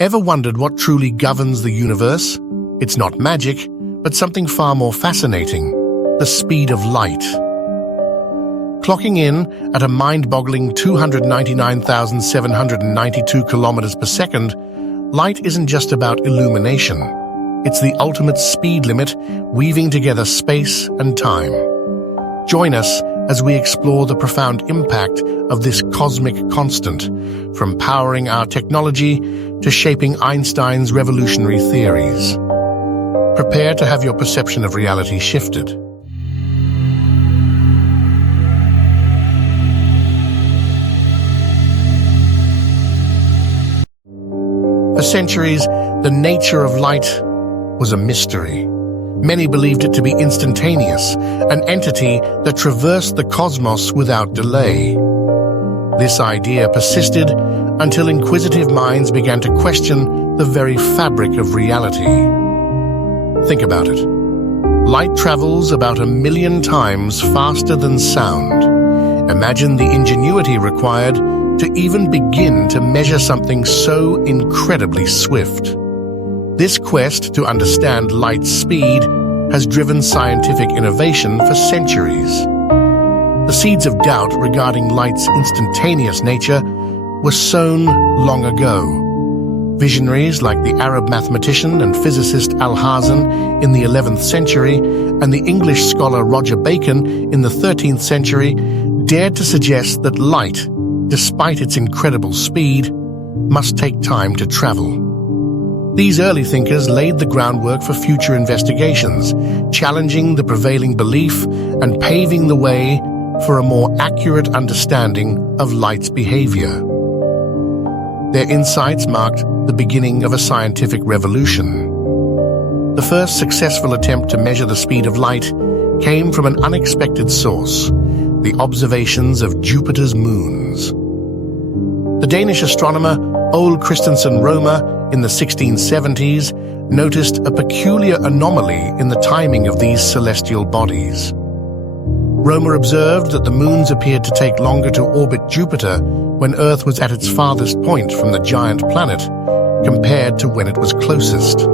Ever wondered what truly governs the universe? It's not magic, but something far more fascinating: the speed of light. Clocking in at a mind-boggling 299,792 kilometers per second, light isn't just about illumination. It's the ultimate speed limit, weaving together space and time. Join us as we explore the profound impact of this cosmic constant, from powering our technology to shaping Einstein's revolutionary theories. Prepare to have your perception of reality shifted. For centuries, the nature of light was a mystery. Many believed it to be instantaneous, an entity that traversed the cosmos without delay. This idea persisted until inquisitive minds began to question the very fabric of reality. Think about it. Light travels about 1 million times faster than sound. Imagine the ingenuity required to even begin to measure something so incredibly swift. This quest to understand light's speed has driven scientific innovation for centuries. The seeds of doubt regarding light's instantaneous nature were sown long ago. Visionaries like the Arab mathematician and physicist Alhazen in the 11th century and the English scholar Roger Bacon in the 13th century dared to suggest that light, despite its incredible speed, must take time to travel. These early thinkers laid the groundwork for future investigations, challenging the prevailing belief and paving the way for a more accurate understanding of light's behavior. Their insights marked the beginning of a scientific revolution. The first successful attempt to measure the speed of light came from an unexpected source: the observations of Jupiter's moons. The Danish astronomer Ole Christensen Romer in the 1670s noticed a peculiar anomaly in the timing of these celestial bodies. Romer observed that the moons appeared to take longer to orbit Jupiter when Earth was at its farthest point from the giant planet compared to when it was closest.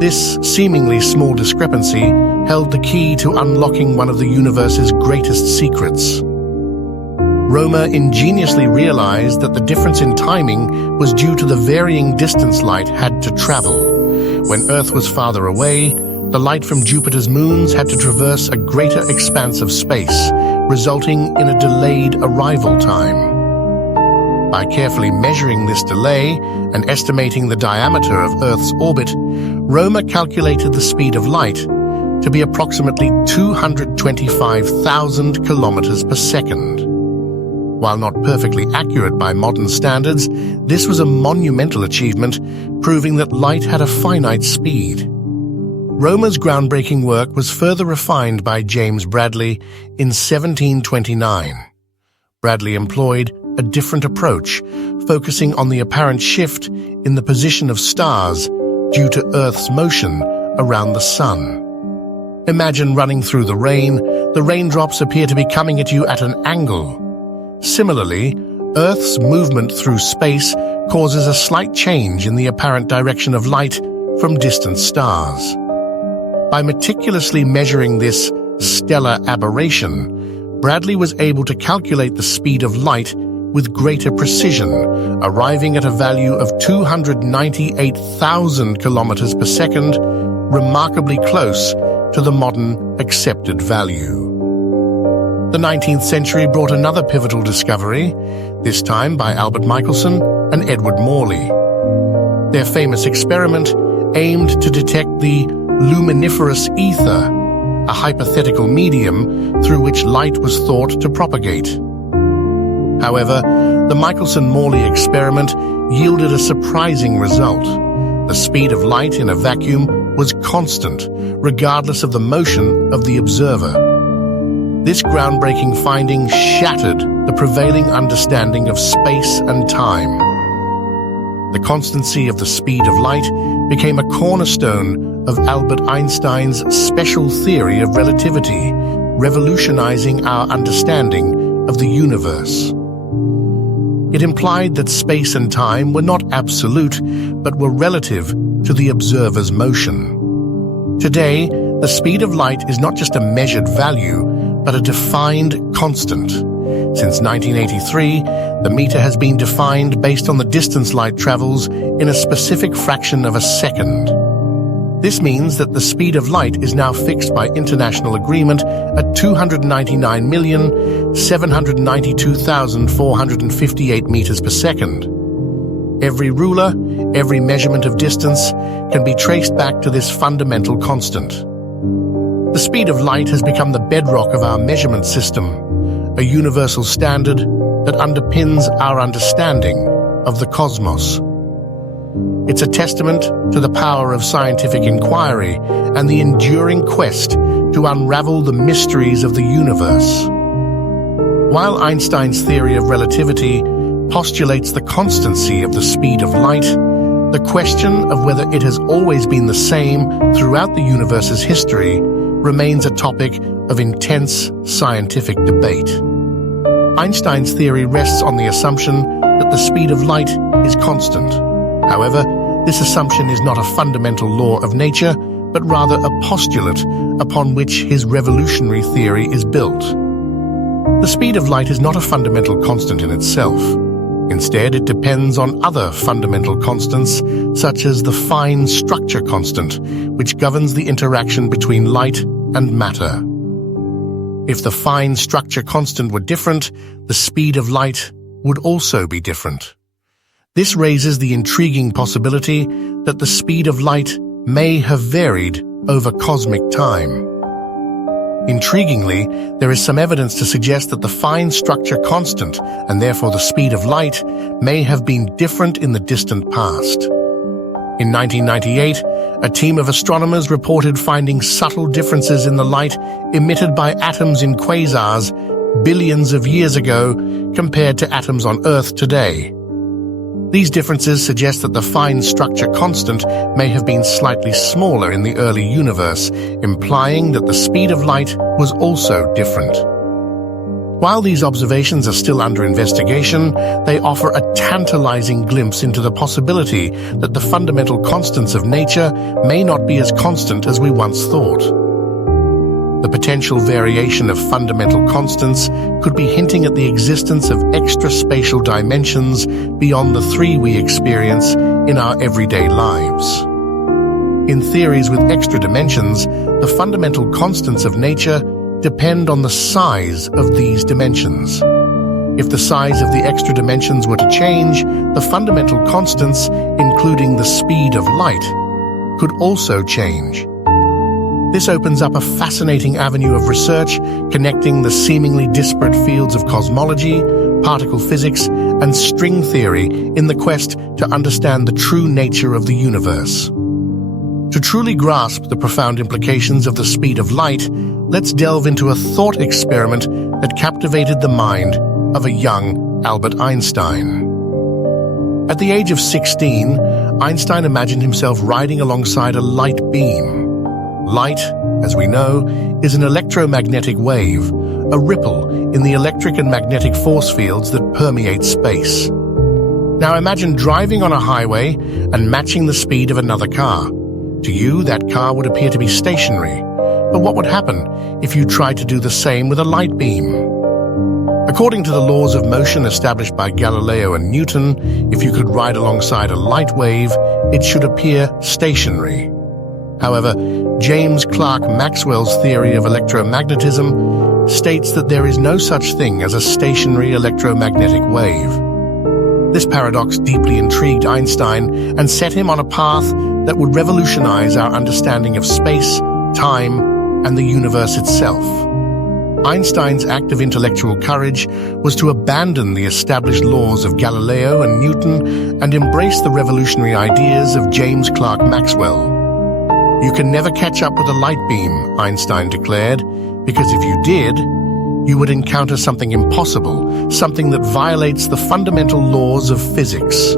This seemingly small discrepancy held the key to unlocking one of the universe's greatest secrets. Romer ingeniously realized that the difference in timing was due to the varying distance light had to travel. When Earth was farther away, the light from Jupiter's moons had to traverse a greater expanse of space, resulting in a delayed arrival time. By carefully measuring this delay and estimating the diameter of Earth's orbit, Romer calculated the speed of light to be approximately 225,000 kilometers per second. While not perfectly accurate by modern standards, this was a monumental achievement, proving that light had a finite speed. Romer's groundbreaking work was further refined by James Bradley in 1729. Bradley employed a different approach, focusing on the apparent shift in the position of stars due to Earth's motion around the sun. Imagine running through the rain. The raindrops appear to be coming at you at an angle. Similarly, Earth's movement through space causes a slight change in the apparent direction of light from distant stars. By meticulously measuring this stellar aberration, Bradley was able to calculate the speed of light with greater precision, arriving at a value of 298,000 kilometers per second, remarkably close to the modern accepted value. The 19th century brought another pivotal discovery, this time by Albert Michelson and Edward Morley. Their famous experiment aimed to detect the luminiferous ether, a hypothetical medium through which light was thought to propagate. However, the Michelson-Morley experiment yielded a surprising result. The speed of light in a vacuum was constant, regardless of the motion of the observer. This groundbreaking finding shattered the prevailing understanding of space and time. The constancy of the speed of light became a cornerstone of Albert Einstein's special theory of relativity, revolutionizing our understanding of the universe. It implied that space and time were not absolute, but were relative to the observer's motion. Today, the speed of light is not just a measured value, but a defined constant. Since 1983, the meter has been defined based on the distance light travels in a specific fraction of a second. This means that the speed of light is now fixed by international agreement at 299,792,458 meters per second. Every ruler, every measurement of distance can be traced back to this fundamental constant. The speed of light has become the bedrock of our measurement system, a universal standard that underpins our understanding of the cosmos. It's a testament to the power of scientific inquiry and the enduring quest to unravel the mysteries of the universe. While Einstein's theory of relativity postulates the constancy of the speed of light, the question of whether it has always been the same throughout the universe's history remains a topic of intense scientific debate. Einstein's theory rests on the assumption that the speed of light is constant. However, this assumption is not a fundamental law of nature, but rather a postulate upon which his revolutionary theory is built. The speed of light is not a fundamental constant in itself. Instead, it depends on other fundamental constants, such as the fine structure constant, which governs the interaction between light and matter. If the fine structure constant were different, the speed of light would also be different. This raises the intriguing possibility that the speed of light may have varied over cosmic time. Intriguingly, there is some evidence to suggest that the fine structure constant, and therefore the speed of light, may have been different in the distant past. In 1998, a team of astronomers reported finding subtle differences in the light emitted by atoms in quasars billions of years ago compared to atoms on Earth today. These differences suggest that the fine structure constant may have been slightly smaller in the early universe, implying that the speed of light was also different. While these observations are still under investigation, they offer a tantalizing glimpse into the possibility that the fundamental constants of nature may not be as constant as we once thought. The potential variation of fundamental constants could be hinting at the existence of extra-spatial dimensions beyond the three we experience in our everyday lives. In theories with extra dimensions, the fundamental constants of nature depend on the size of these dimensions. If the size of the extra dimensions were to change, the fundamental constants, including the speed of light, could also change. This opens up a fascinating avenue of research connecting the seemingly disparate fields of cosmology, particle physics, and string theory in the quest to understand the true nature of the universe. To truly grasp the profound implications of the speed of light, let's delve into a thought experiment that captivated the mind of a young Albert Einstein. At the age of 16, Einstein imagined himself riding alongside a light beam. Light, as we know, is an electromagnetic wave, a ripple in the electric and magnetic force fields that permeate space. Now imagine driving on a highway and matching the speed of another car. To you, that car would appear to be stationary. But what would happen if you tried to do the same with a light beam? According to the laws of motion established by Galileo and Newton, if you could ride alongside a light wave, it should appear stationary. However, James Clerk Maxwell's theory of electromagnetism states that there is no such thing as a stationary electromagnetic wave. This paradox deeply intrigued Einstein and set him on a path that would revolutionize our understanding of space, time, and the universe itself. Einstein's act of intellectual courage was to abandon the established laws of Galileo and Newton and embrace the revolutionary ideas of James Clerk Maxwell. You can never catch up with a light beam, Einstein declared, because if you did, you would encounter something impossible, something that violates the fundamental laws of physics.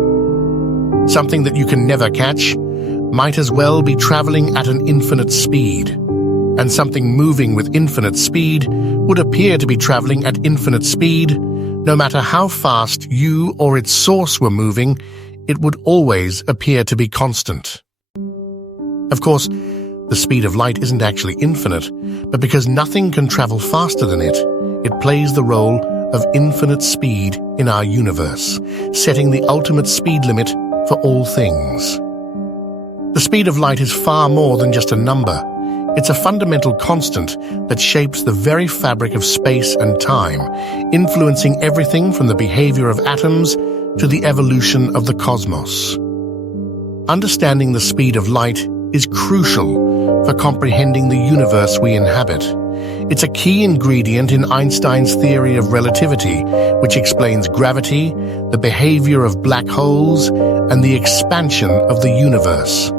Something that you can never catch might as well be traveling at an infinite speed. And something moving with infinite speed would appear to be traveling at infinite speed, No matter how fast you or its source were moving, it would always appear to be constant. Of course, the speed of light isn't actually infinite, but because nothing can travel faster than it, it plays the role of infinite speed in our universe, setting the ultimate speed limit for all things. The speed of light is far more than just a number. It's a fundamental constant that shapes the very fabric of space and time, influencing everything from the behavior of atoms to the evolution of the cosmos. Understanding the speed of light is crucial for comprehending the universe we inhabit. It's a key ingredient in Einstein's theory of relativity, which explains gravity, the behavior of black holes, and the expansion of the universe.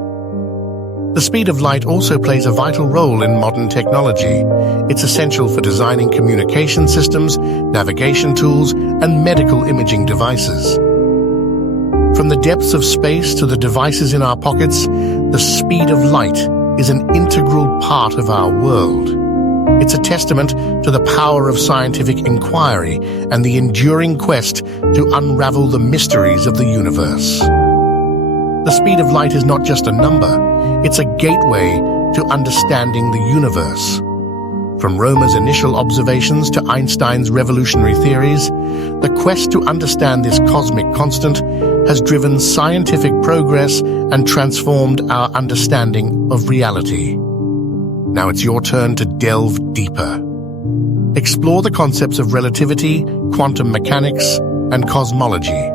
The speed of light also plays a vital role in modern technology. It's essential for designing communication systems, navigation tools, and medical imaging devices. From the depths of space to the devices in our pockets, the speed of light is an integral part of our world. It's a testament to the power of scientific inquiry and the enduring quest to unravel the mysteries of the universe. The speed of light is not just a number, it's a gateway to understanding the universe. From Romer's initial observations to Einstein's revolutionary theories, the quest to understand this cosmic constant has driven scientific progress and transformed our understanding of reality. Now it's your turn to delve deeper. Explore the concepts of relativity, quantum mechanics, and cosmology.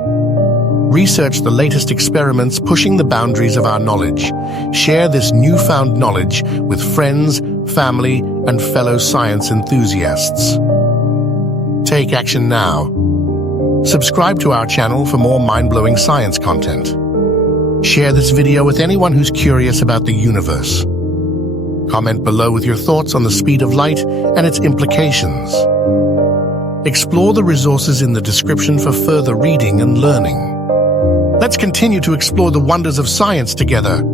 Research the latest experiments pushing the boundaries of our knowledge. Share this newfound knowledge with friends, family, and fellow science enthusiasts. Take action now. Subscribe to our channel for more mind-blowing science content. Share this video with anyone who's curious about the universe. Comment below with your thoughts on the speed of light and its implications. Explore the resources in the description for further reading and learning. Let's continue to explore the wonders of science together.